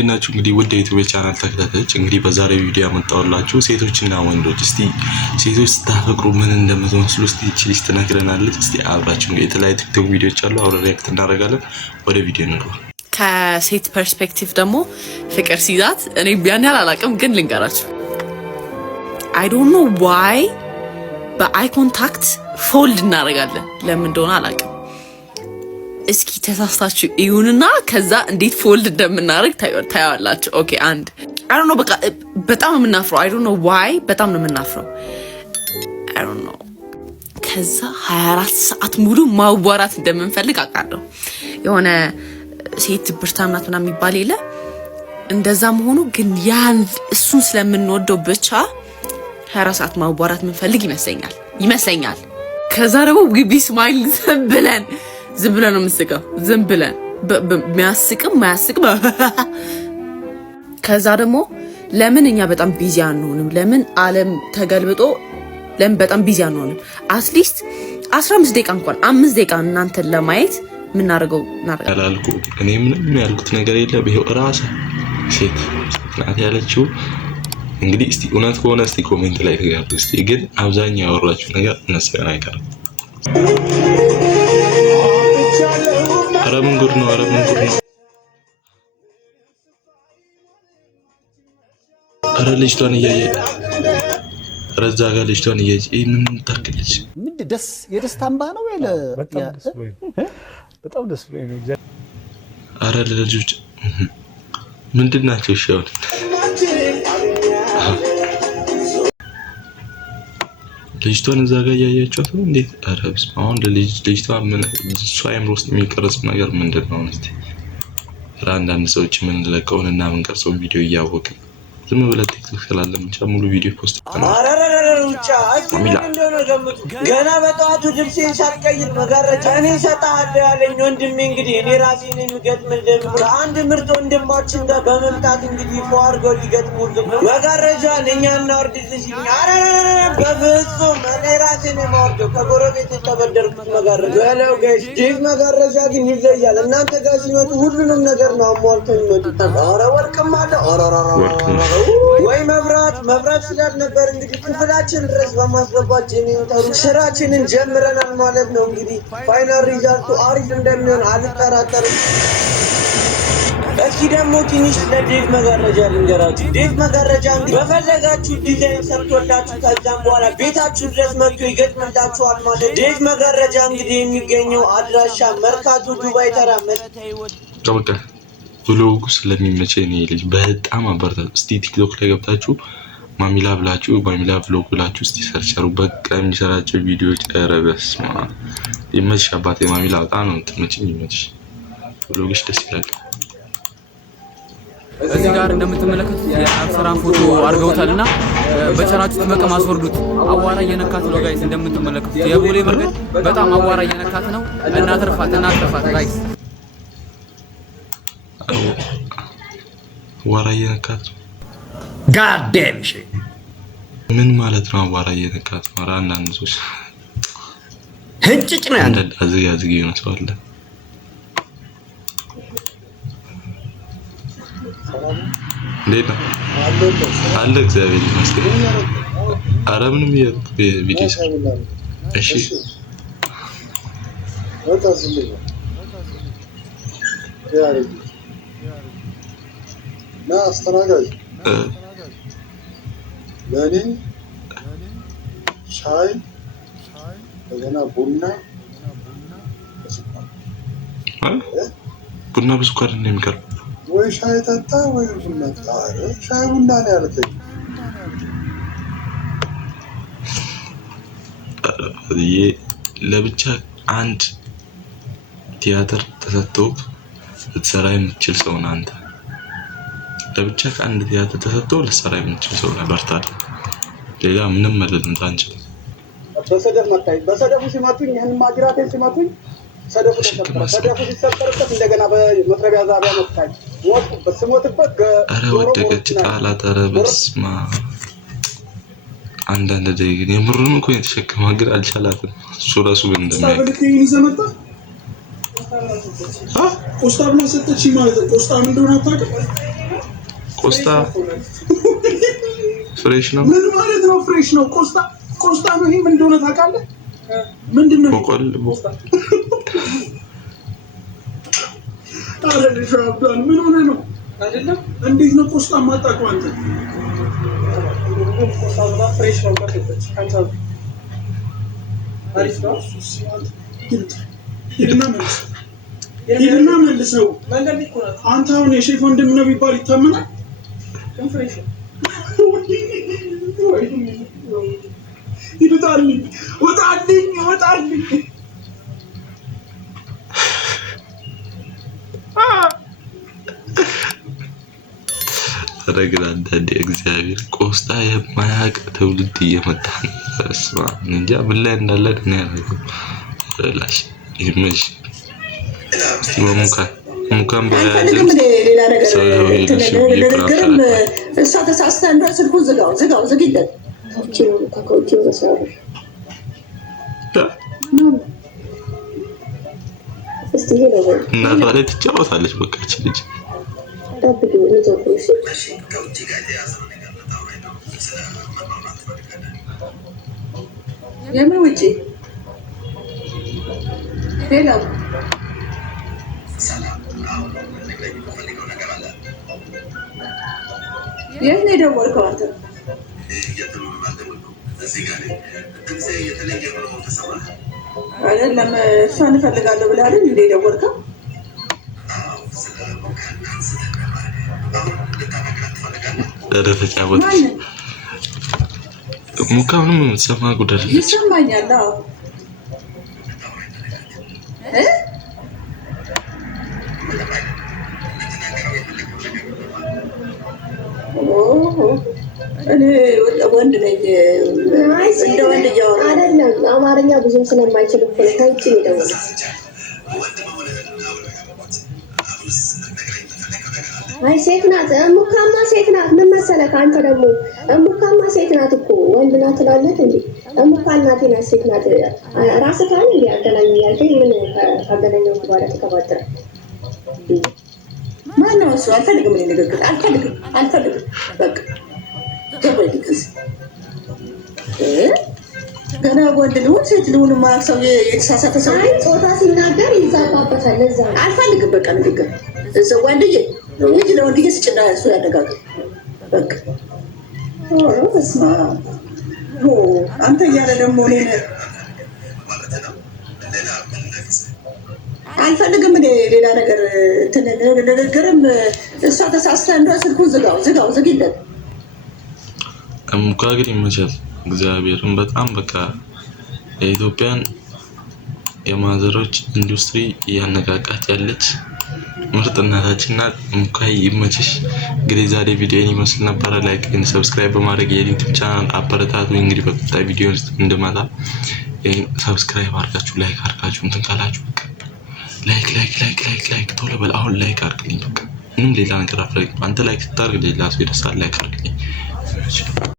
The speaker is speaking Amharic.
እናችሁ እንግዲህ ወደ ዩቲዩብ ቻናል ተከታታዮች እንግዲህ በዛሬው ቪዲዮ ያመጣሁላችሁ ሴቶችና ወንዶች እስቲ ሴቶች ስታፈቅሩ ምን እንደምትመስሉ እስቲ ቺሊስት ተነግረናለች። እስቲ አብራችሁ እንግዲህ የተለያዩ ቲክቶክ ቪዲዮዎች አሉ አብረን ሪአክት እናደርጋለን። ወደ ቪዲዮ እንግባ። ከሴት ፐርስፔክቲቭ ደግሞ ፍቅር ሲይዛት እኔ ቢያን ያህል አላውቅም፣ ግን ልንገራችሁ አይ ዶንት ኖ ዋይ በአይ ኮንታክት ፎልድ እናደርጋለን። ለምን እንደሆነ አላውቅም። እስኪ ተሳስታችሁ ይሁንና ከዛ እንዴት ፎልድ እንደምናደርግ ታያላችሁ። ኦኬ አንድ አይ ዶንት ኖ በቃ በጣም የምናፍረው አይ ዶንት ኖ ዋይ በጣም ነው የምናፍረው አይ ዶንት ኖ። ከዛ 24 ሰዓት ሙሉ ማዋራት እንደምንፈልግ አውቃለሁ። የሆነ ሴት ብርታምናት ምናምን የሚባል የለ እንደዛ መሆኑ ግን ያን እሱን ስለምንወደው ብቻ 24 ሰዓት ማዋራት የምንፈልግ ይመስለኛል። ከዛ ደግሞ ግቢ ስማይል ዝም ብለን ነው የምንስቀው። ዝም ብለን የሚያስቅም ማያስቅም። ከዛ ደግሞ ለምን እኛ በጣም ቢዚ አንሆንም? ለምን ዓለም ተገልብጦ ለምን በጣም ቢዚ አንሆንም? አትሊስት 15 ደቂቃ እንኳን 5 ደቂቃ እናንተን ለማየት ምናደርገው ያላልኩ እኔ ምንም ያልኩት ነገር የለም። ይሄው ራሳ ሴት ናት ያለችው። እንግዲህ እስቲ እውነት ከሆነ እስቲ ኮሜንት ላይ ተጋሩ። እስቲ ግን አብዛኛው ያወራችሁ ነገር እነሱን አይቀርም። አረምን ጉድ ነው። አረ ልጅቷን እያየ ረዛ ጋር ልጅቷን እያየ ምን ታክልች? ምን ደስ የደስታ እንባ ነው ወይ? በጣም ደስ ብሎኝ ነው። አረ ለልጆች ምንድን ናቸው? ሻው ልጅቷን እዛ ጋር እያያችኋት ነው እንዴት? አረ በስመ አብ። አሁን ልጅቷ ምን እሷ አይምሮ ውስጥ የሚቀርጽ ነገር ምንድን ነው? እስቲ አንዳንድ ሰዎች ምን ለቀውን እና ምን ቀርጸውን ቪዲዮ እያወቅን ዝም ብለን ቲክቶክ ስላለን ብቻ ሙሉ ቪዲዮ ፖስት ገና በጠዋቱ ልብሴን ሳልቀይር መጋረጃ እኔ እሰጥሃለሁ ያለኝ ወንድሜ እንግዲህ እኔ ራሴን የሚገጥምልህ ከአንድ ምርጥ ወንድማችን ጋር በመምጣት እንግዲህ ፎ አድርገው ሊገጥሙልህ ነው። መጋረጃ ለእኛ እናወርድልህ ሲል በፍጹም እኔ ራሴን የማወርደው ከጎረቤት የተበደርኩት መጋረጃ ያለው ጋይስ ዲግ መጋረጃ ግን ይለያል። እናንተ ጋር ሲመጡ ሁሉንም ነገር ነው አሟልተው የሚመጡት። ኧረ ወርቅም አለ ወይ መብራት ስላልነበር እንግዲህ ክፍላችን ድረስ በማስገባት ጄኔሬተሩ ስራችንን ጀምረናል ማለት ነው። እንግዲህ ፋይናል ሪዛልቱ አሪፍ እንደሚሆን አልጠራጠርም። እስኪ ደግሞ ትንሽ ለዴቭ መጋረጃ ልንገራችሁ። ዴቭ መጋረጃ እንግዲህ በፈለጋችሁ ዲዛይን ሰርቶላችሁ ከዛም በኋላ ቤታችሁ ድረስ መጥቶ ይገጥምላችኋል ማለት። ዴቭ መጋረጃ እንግዲህ የሚገኘው አድራሻ መርካቶ ዱባይ ተራ ብሎጉ ስለሚመቸኝ ነው። ልጅ በጣም አበርታቱ። እስቲ ቲክቶክ ላይ ገብታችሁ ማሚላ ብላችሁ ማሚላ ብሎግ ብላችሁ እስቲ ሰርች አድርጉ። በቃ የሚሰራቸው ቪዲዮዎች ኧረ በስመ አብ ይመችሽ አባቴ። ማሚላ በጣም ነው የምትመችኝ። ይመችሽ፣ ብሎግሽ ደስ ይላል። እዚህ ጋር እንደምትመለከቱት የአብሰራን ፎቶ አድርገውታልና በቻናችሁ ተመቀም አስወርዱት። አዋራ እየነካት ነው ጋይስ። እንደምትመለከቱት የቦሌ መንገድ በጣም አዋራ እየነካት ነው። እናትርፋት ጋይስ። አዋራ እየነካት God damn shit ምን ማለት ነው? አዋራ እየነካት ነው። ኧረ አንዳንድ ሰዎች ህጭጭ ነው ያለ አዝግ ነው ሰው አለ። እንዴት ነው አለ? እግዚአብሔር ይመስገን። ኧረ ምንም ቪዲዮ እሺ ና አስተናጋጅ ለኔ ሻይ በገና ቡና በስኳር ነው የሚቀርብ። ወይ ሻይ ጠጣ ወይ ቡና ጠጣ። ሻይ ቡና ነው ያልከኝ። ለብቻ አንድ ቲያትር ተሰጥቶ ልትሰራ የምትችል ሰው ነህ አንተ። ለብቻ ከአንድ ቲያትር ተሰጥቶ ልትሰራ የምትችል ሰው ነህ። በርታ። ሌላ ምንም ማለት ነው አንችል። በሰደፍ መጣይ በሰደፉ ሲመቱኝ ይሄን ማጅራቴን ሲመቱኝ ሰደፉ ሲሰበርበት እንደገና በመጥረቢያ ዛቢያ መጣኝ። ሞትኩበት። ስሞትበት ኧረ ወደቀች ጣላት። ኧረ በስመ አብ። አንዳንድ ደቂቃ የምሩን እኮ የተሸከመ ግን አልቻላትም። እሱ ራሱ ግን እንደማይቀር ቆስጣ ብላ ሰጠችኝ ማለት ነው። ቆስጣ ምን እንደሆነ አታውቅም? ቆስጣ ፍሬሽ ነው። ምን ማለት ነው? ፍሬሽ ነው። ቆስጣ ነው። ይሄ ምን እንደሆነ ታውቃለህ? ምንድን ነው? በቆል አረልሽ አብዷል። ምን ሆነ ነው? አይደለም እንዴት ነው ቆስጣ ማጣቀው አንተ? ቆስጣ ፍሬሽ ነው ማለት አንተ አሪፍ ነው። ሂድና መልሰው። አንተ አሁን የሼፍ ወንድም ነው ቢባል ይታመናል? ፍሬሽ ነው። ይውጣልኝ፣ ውጣልኝ። ረግላ አንዳንዴ እግዚአብሔር ቆስጣ የማያውቅ ትውልድ እየመጣ ነው። በስመ አብ እንጃ ምን ላይ እንዳለ እኔ አላውቅም። ላሽ ይመሽ እስቲ ሙካም በያዝም ሰው ይልሽ ይፕራፈራ እሷ ተሳስታ እንደው ስልኩን ዝጋው ዝግይለት ታውቂው በሰሩ እስቲ ሄሎ እናቷ ላይ ትጫወታለች። በቃ እቺ ልጅ የምን ውጪ ሄሎ የት ነው የደወልከው አንተ? አይደለም እሷን እፈልጋለሁ ብለህ አይደል እንደ የደወልከው? ተጫወተች። ሙካ ምንም የምትሰማ ጉዳይ ይሰማኛል። አዎ እኔ ወንድ ነኝ። እንደ ወንድ እያወራ አይደለም። አማርኛ ብዙም ስለማይችል እኮ ነው ከውጭ የደወለው። አይ ሴት ናት፣ እሙካማ ሴት ናት። ምን መሰለህ አንተ ደግሞ እሙካማ ሴት ናት እኮ ወንድ ናት ትላለህ እንዴ? እሙካ እናቴ ናት፣ ሴት ናት። ራስህ ካለ ያገናኝ ያልከኝ ምን ካገናኘው በኋላ ተከባጥረ ማነው እሱ? አልፈልግም፣ እኔ ንግግር አልፈልግም። በቃ ገባኝ። ድግስ ገና ወንድ ልሁን ሴት ልሁን የማያውቅ ሰው የተሳሳተ ሰው ጾታ ሲናገር ይዛባበታል። ለዛ አልፈልግም። በቃ ንግግር እዛው ወንድዬ ልጅ ለወንድዬ ስጭና እሱ ያደጋግ በቃ እስማ አንተ እያለ ደግሞ እኔን አልፈልግም። እኔ ሌላ ነገር ንግግርም እሷ ተሳስተ እንደው ስልኩን ዝጊለት። ሙካ ግን ይመቻል። እግዚአብሔርን በጣም በቃ የኢትዮጵያን የማዘሮች ኢንዱስትሪ እያነቃቃት ያለች ምርጥ እናታችን ናት። ሙካይ ይመችሽ። እንግዲህ ዛሬ ቪዲዮን ይመስል ነበረ። ላይክ እና ሰብስክራይብ በማድረግ የዩቲዩብ ቻናል አበረታቱ። እንግዲህ በቀጣይ ቪዲዮ እንድመጣ ሰብስክራይብ አድርጋችሁ ላይክ አድርጋችሁ እንትን ካላችሁ ላይክ ቶሎ በል። አሁን ላይክ አድርግልኝ። በቃ ምንም ሌላ ነገር አፈልግም። አንተ ላይክ ስታደርግ ሌላ ሰው ይደርሳል። ላይክ አድርግልኝ።